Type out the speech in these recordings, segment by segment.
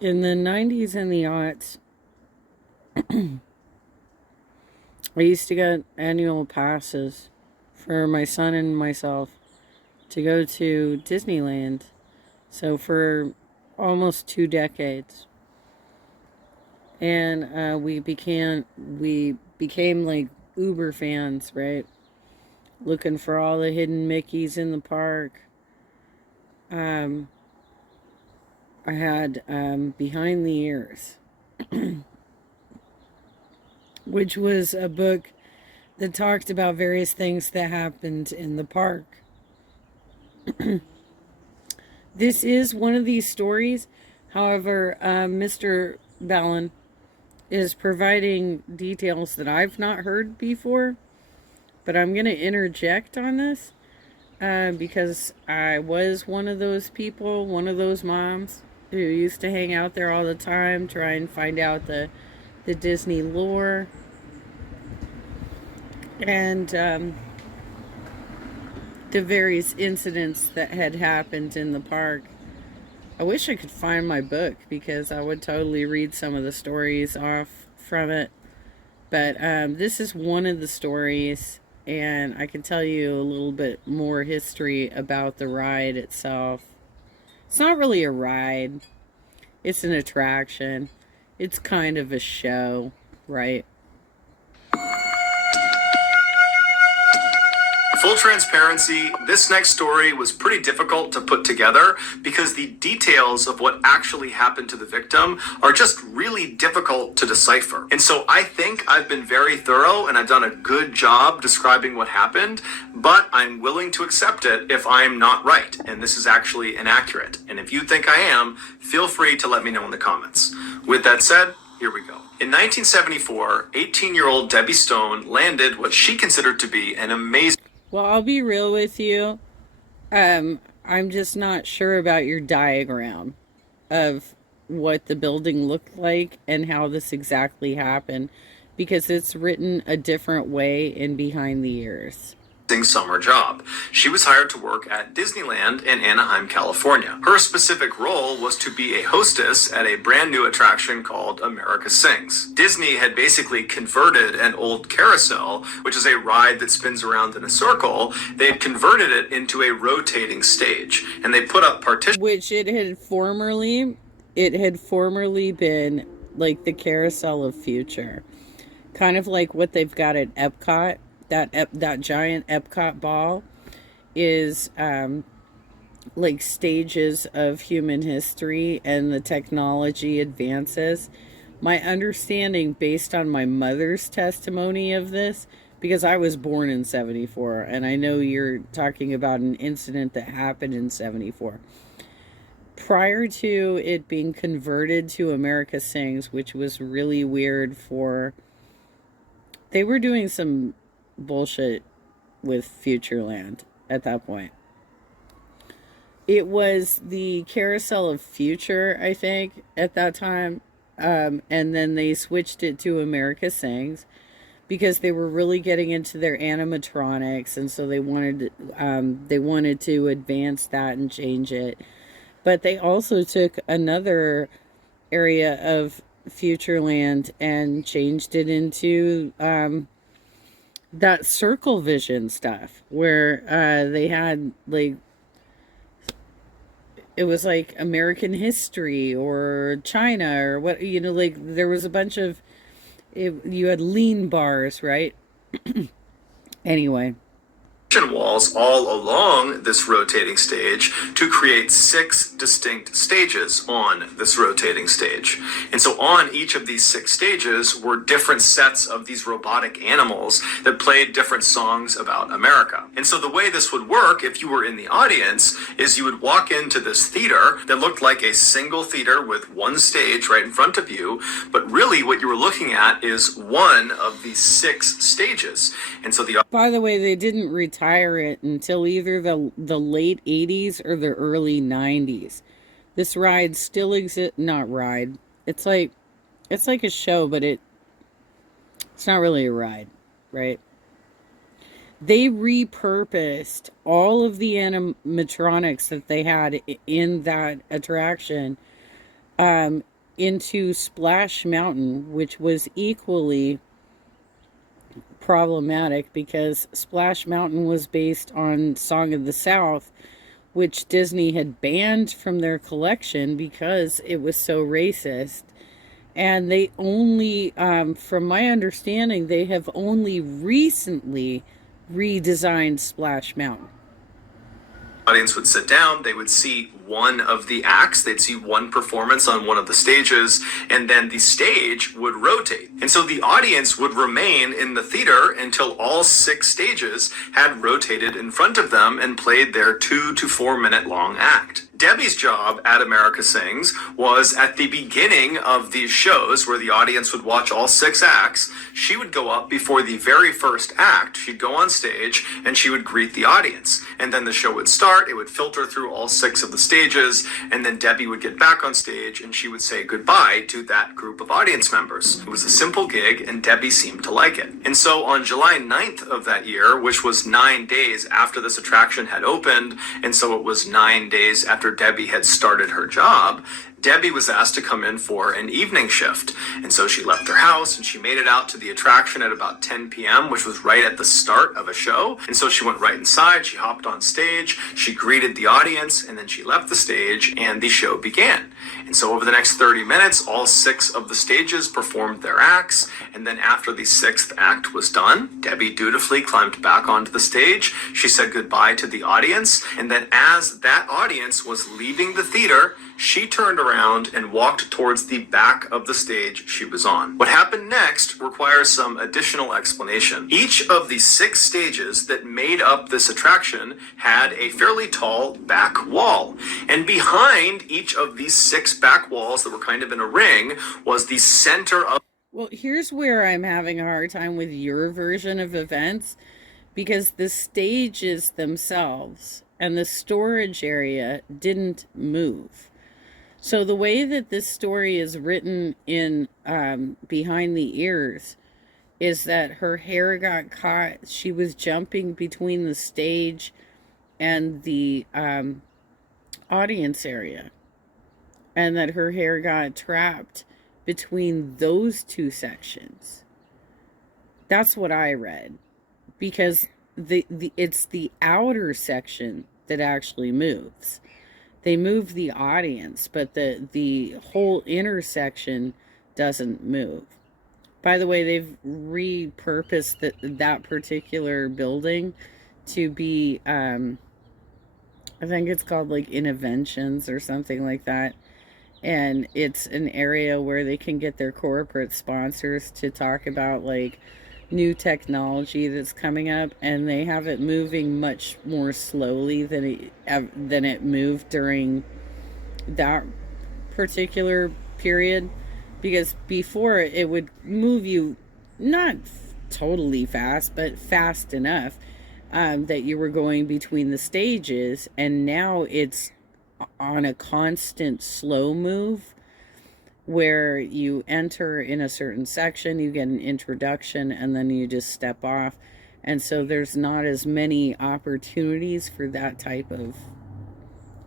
In the 90s and the aughts, I used to get annual passes for my son and myself to go to Disneyland. So for almost 2 decades, and we became like Uber fans, right? Looking for all the hidden Mickeys in the park. Um, I had Behind the Ears, which was a book that talked about various things that happened in the park. This is one of these stories. However, Mr. Ballin is providing details that I've not heard before, but I'm going to interject on this because I was one of those people, one of those moms who used to hang out there all the time, try and find out the Disney lore. And the various incidents that had happened in the park. I wish I could find my book because I would totally read some of the stories off from it. But this is one of the stories, and I can tell you a little bit more history about the ride itself. It's not really a ride, it's an attraction. It's kind of a show, right? Full transparency, this next story was pretty difficult to put together because the details of what actually happened to the victim are just really difficult to decipher. And so I think I've been very thorough and I've done a good job describing what happened, but I'm willing to accept it if I'm not right and this is actually inaccurate. And if you think I am, feel free to let me know in the comments. With that said, here we go. In 1974, 18-year-old Debbie Stone landed what she considered to be an amazing... Well, I'll be real with you. I'm just not sure about your diagram of what the building looked like and how this exactly happened, because it's written a different way in Behind the Ears. Summer job. She was hired to work at Disneyland in Anaheim, California. Her specific role was to be a hostess at a brand new attraction called America Sings. Disney had basically converted an old carousel, which is a ride that spins around in a circle. They had converted it into a rotating stage, and they put up partitions. Which it had formerly been like the Carousel of Future, kind of like what they've got at Epcot. That giant Epcot ball is like stages of human history and the technology advances. My understanding, based on my mother's testimony of this, because I was born in 74, and I know you're talking about an incident that happened in 74. Prior to it being converted to America Sings, which was really weird they were doing some bullshit with Futureland at that point. It was the Carousel of Future, I think, at that time. And then they switched it to America Sings because they were really getting into their animatronics, and so they wanted to advance that and change it. But they also took another area of Futureland and changed it into that circle vision stuff where they had like, it was like American history or China or what, like there was a bunch of you had lean bars, right? Anyway, Walls all along this rotating stage to create 6 distinct stages on this rotating stage. And so on each of these 6 stages were different sets of these robotic animals that played different songs about America. And so the way this would work, if you were in the audience, is you would walk into this theater that looked like a single theater with one stage right in front of you, but really what you were looking at is one of these 6 stages. And so by the way, they didn't retire it until either the late 80s or the early 90s. This ride still exists. Not ride. It's like a show, but it's not really a ride, right? They repurposed all of the animatronics that they had in that attraction into Splash Mountain, which was equally problematic because Splash Mountain was based on Song of the South, which Disney had banned from their collection because it was so racist. And they only, from my understanding, they have only recently redesigned Splash Mountain. Audience would sit down, they would see one of the acts, they'd see one performance on one of the stages, and then the stage would rotate. And so the audience would remain in the theater until all 6 stages had rotated in front of them and played their 2 to 4 minute long act. Debbie's job at America Sings was at the beginning of these shows where the audience would watch all 6 acts. She would go up before the very first act. She'd go on stage and she would greet the audience. And then the show would start. It would filter through all 6 of the stages. And then Debbie would get back on stage and she would say goodbye to that group of audience members. It was a simple gig and Debbie seemed to like it. And so on July 9th of that year, which was 9 days after this attraction had opened, and so it was 9 days after Debbie had started her job, Debbie was asked to come in for an evening shift. And so she left her house and she made it out to the attraction at about 10 p.m., which was right at the start of a show. And so she went right inside, she hopped on stage, she greeted the audience, and then she left the stage and the show began. And so over the next 30 minutes, all 6 of the stages performed their acts. And then after the 6th act was done, Debbie dutifully climbed back onto the stage. She said goodbye to the audience. And then as that audience was leaving the theater, she turned around and walked towards the back of the stage she was on. What happened next requires some additional explanation. Each of the 6 stages that made up this attraction had a fairly tall back wall. And behind each of these 6 back walls that were kind of in a ring was the center of... Well, here's where I'm having a hard time with your version of events, because the stages themselves and the storage area didn't move. So the way that this story is written in Behind the Ears is that her hair got caught. She was jumping between the stage and the audience area, and that her hair got trapped between those 2 sections. That's what I read, because it's the outer section that actually moves. They move the audience, but the whole intersection doesn't move. By the way, they've repurposed that particular building to be, I think it's called like Innovations or something like that. And it's an area where they can get their corporate sponsors to talk about like new technology that's coming up, and they have it moving much more slowly than it moved during that particular period, because before it would move you not totally fast, but fast enough that you were going between the stages, and now it's on a constant slow move where you enter in a certain section, you get an introduction, and then you just step off. And so there's not as many opportunities for that type of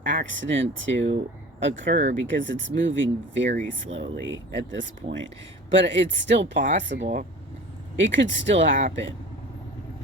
accident to occur because it's moving very slowly at this point. But it's still possible. It could still happen.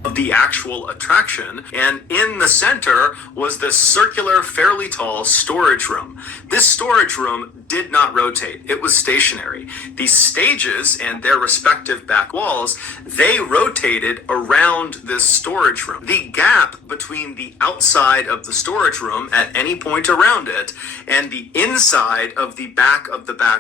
Of the actual attraction, and in the center was this circular, fairly tall storage room. This storage room did not rotate. It was stationary. The stages and their respective back walls, they rotated around this storage room. The gap between the outside of the storage room at any point around it and the inside of the back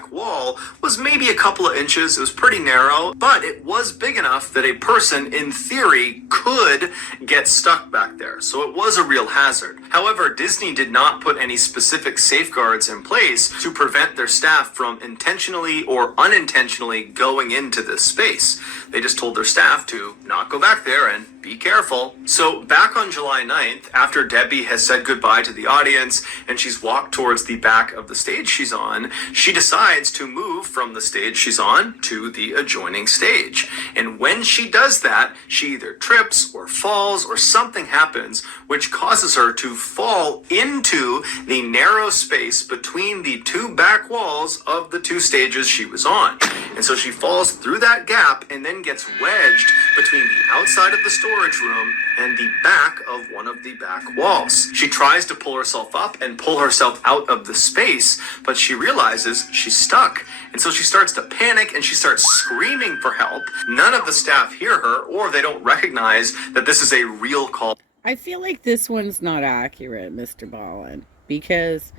wall was maybe a couple of inches. It was pretty narrow, but it was big enough that a person, in theory, could get stuck back there. So it was a real hazard. However, Disney did not put any specific safeguards in place to prevent their staff from intentionally or unintentionally going into this space. They just told their staff to not go back there and Be careful. So back on July 9th, after Debbie has said goodbye to the audience and she's walked towards the back of the stage she's on, she decides to move from the stage she's on to the adjoining stage. And when she does that, she either trips or falls or something happens which causes her to fall into the narrow space between the two back walls of the two stages she was on. And so she falls through that gap and then gets wedged between the outside of the storage room and the back of one of the back walls. She tries to pull herself up and pull herself out of the space, but she realizes she's stuck. And so she starts to panic and she starts screaming for help. None of the staff hear her, or they don't recognize that this is a real call. I feel like this one's not accurate, Mr. Ballin, because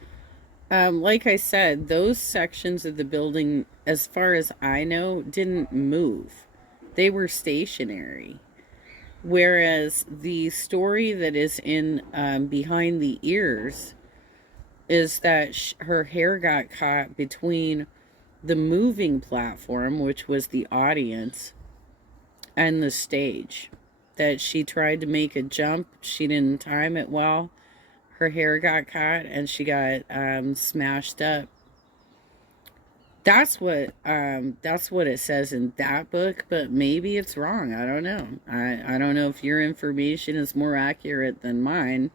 like I said, those sections of the building, as far as I know, didn't move. They were stationary. Whereas the story that is in Behind the Ears is that her hair got caught between the moving platform, which was the audience, and the stage. That she tried to make a jump. She didn't time it well. Her hair got caught and she got smashed up. That's what it says in that book, but maybe it's wrong. I don't know. I don't know if your information is more accurate than mine.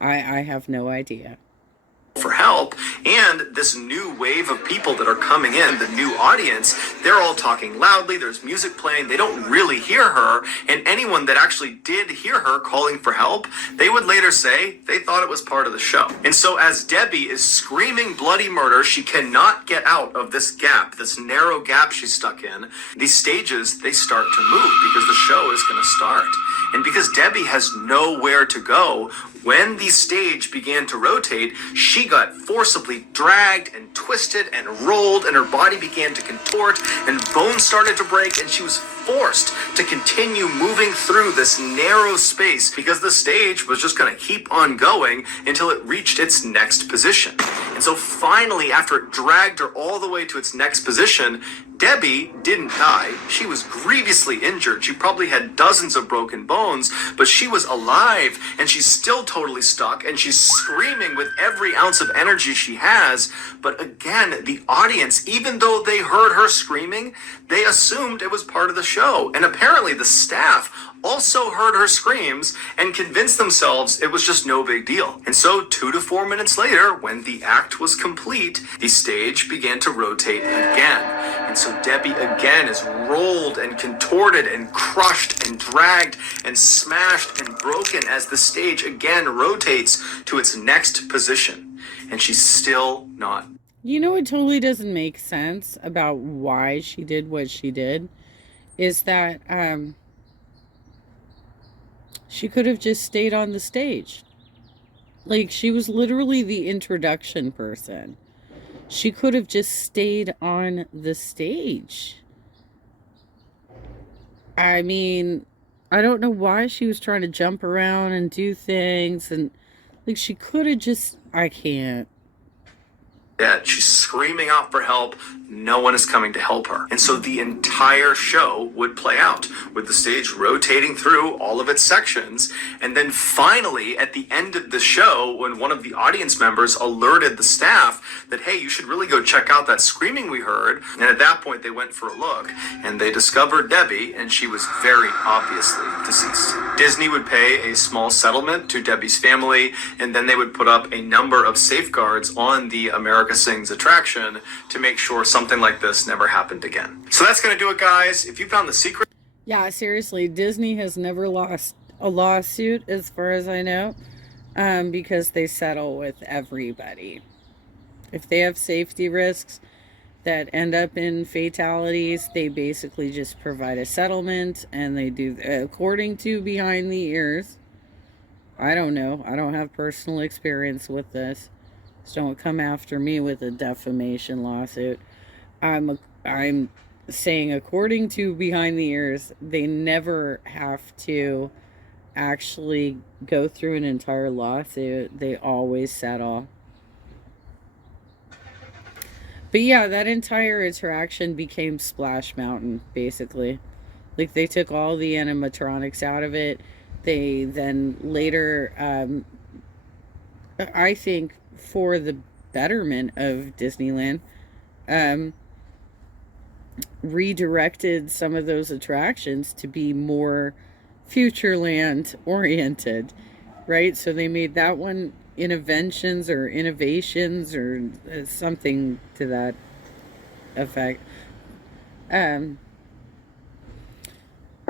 I have no idea. For help, and this new wave of people that are coming in, the new audience, they're all talking loudly, there's music playing, they don't really hear her, and anyone that actually did hear her calling for help, they would later say they thought it was part of the show. And so as Debbie is screaming bloody murder, she cannot get out of this gap, this narrow gap she's stuck in. These stages, they start to move because the show is going to start. And because Debbie has nowhere to go, when the stage began to rotate, she got forcibly dragged and twisted and rolled, and her body began to contort, and bones started to break, and she was forced to continue moving through this narrow space because the stage was just going to keep on going until it reached its next position. And so finally, after it dragged her all the way to its next position, Debbie didn't die. She was grievously injured. She probably had dozens of broken bones, but she was alive, and she's still totally stuck, and she's screaming with every ounce of energy she has. But again, the audience, even though they heard her screaming, they assumed it was part of the show. And apparently the staff also heard her screams and convinced themselves it was just no big deal. And so 2 to 4 minutes later, when the act was complete, the stage began to rotate again. And so Debbie again is rolled and contorted and crushed and dragged and smashed and broken as the stage again rotates to its next position. And she's still not. You know what totally doesn't make sense about why she did what she did? Is that she could have just stayed on the stage. Like, she was literally the introduction person. She could have just stayed on the stage. I mean, I don't know why she was trying to jump around and do things. And, like, she could have just... I can't. Dead. She's screaming out for help. No one is coming to help her. And so the entire show would play out with the stage rotating through all of its sections. And then finally, at the end of the show, when one of the audience members alerted the staff that, hey, you should really go check out that screaming we heard. And at that point, they went for a look and they discovered Debbie, and she was very obviously deceased. Disney would pay a small settlement to Debbie's family, and then they would put up a number of safeguards on the America Sings attraction to make sure something like this never happened again. So that's going to do it, guys. If you found the secret... Yeah, seriously, Disney has never lost a lawsuit, as far as I know, because they settle with everybody. If they have safety risks that end up in fatalities, they basically just provide a settlement, and they do, according to Behind the Ears. I don't know. I don't have personal experience with this. So don't come after me with a defamation lawsuit. I'm saying, according to Behind the Ears, they never have to actually go through an entire lawsuit. They always settle. But yeah, that entire attraction became Splash Mountain, basically. Like they took all the animatronics out of it. They then later, I think, for the betterment of Disneyland, um, redirected some of those attractions to be more Futureland oriented, right? So they made that one innovations or innovations or something to that effect. Um,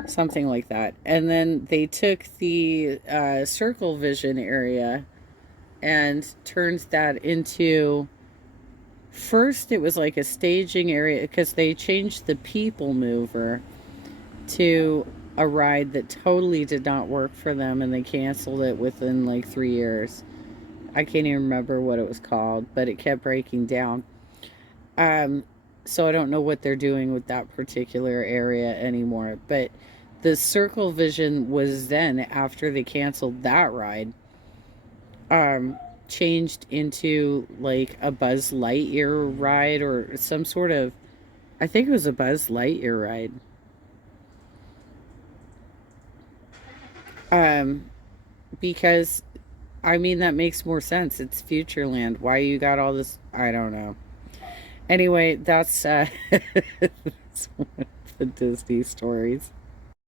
Something like that. And then they took the Circle Vision area and turned that into, first it was like a staging area because they changed the People Mover to a ride that totally did not work for them, and they canceled it within like 3 years. I can't even remember what it was called, but it kept breaking down. Um, so I don't know what they're doing with that particular area anymore. But the Circle Vision was then, after they canceled that ride, um, changed into like a Buzz Lightyear ride or some sort of, I think it was a Buzz Lightyear ride. Um, because I mean that makes more sense. It's Futureland. Why you got all this? I don't know. Anyway, that's, that's one of the Disney stories.